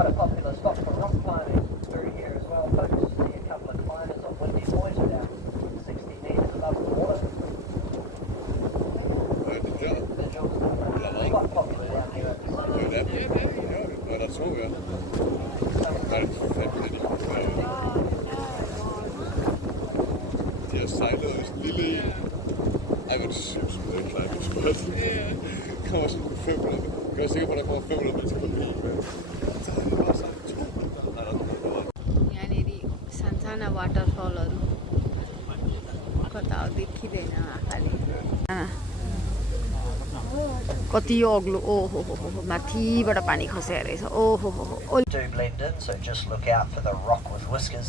quite a popular spot for rock climbing through here as well, folks. See a couple of climbers on Windy Pointer down 60 metres above the water. The job's quite popular down here. Ja, dat så jag. De har sejlet i sådan en lille... Ej, hvor er det sygt smukt, climbing spot. Kommer sådan 500. Jeg er sikker på, at der kommer 500 mennesker forbi. Så har det bare sagt 200. यहाँनिर सानसाना वाटरफलहरू कता हो देखिँदैन आँखाले कति अग्लो ओहो हो माथिबाट पानी खसेको रहेछ ओहो हो Do blend in, so just look out for the rock with whiskers.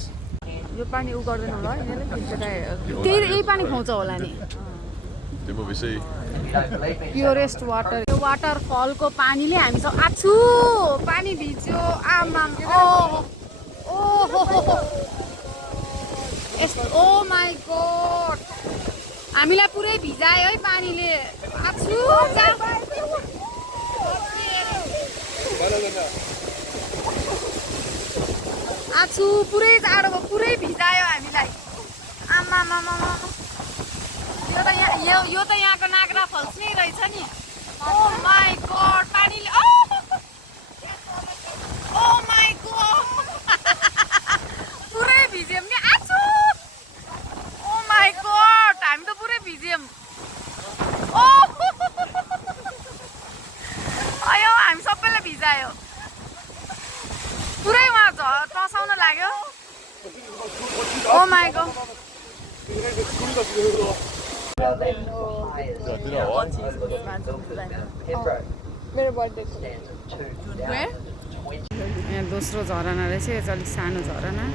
यो पानी उ गर्दैन होला यिनीहरूले त्यही यही पानी खुवाउँछ होला नि Det må vi se. Purest water यो वाटरफलको पानीले हामी सब आछु पानी भिज्यो आमाम ओहो ओ माई गॉड हामीलाई पुरै भिजायो है पानीले आछु आछु पुरै जाडो भयो पुरै भिजायो हामीलाई आमामामा यो त यहाँको नागरा फल्स नै रहेछ नि ओ माई गॉड पानीले ओ माई गॉड पुरै भिज्यौँ नि आछु ओ माई गॉड हामी त पुरै भिज्यौँ ओ अयो हामी सबैलाई भिजायो पुरै वहाँ टसाउन लाग्यो ओ माई गॉड मेरो बर्थडे यहाँ दोस्रो झरना रहेछ यो चाहिँ अलिक सानो झरना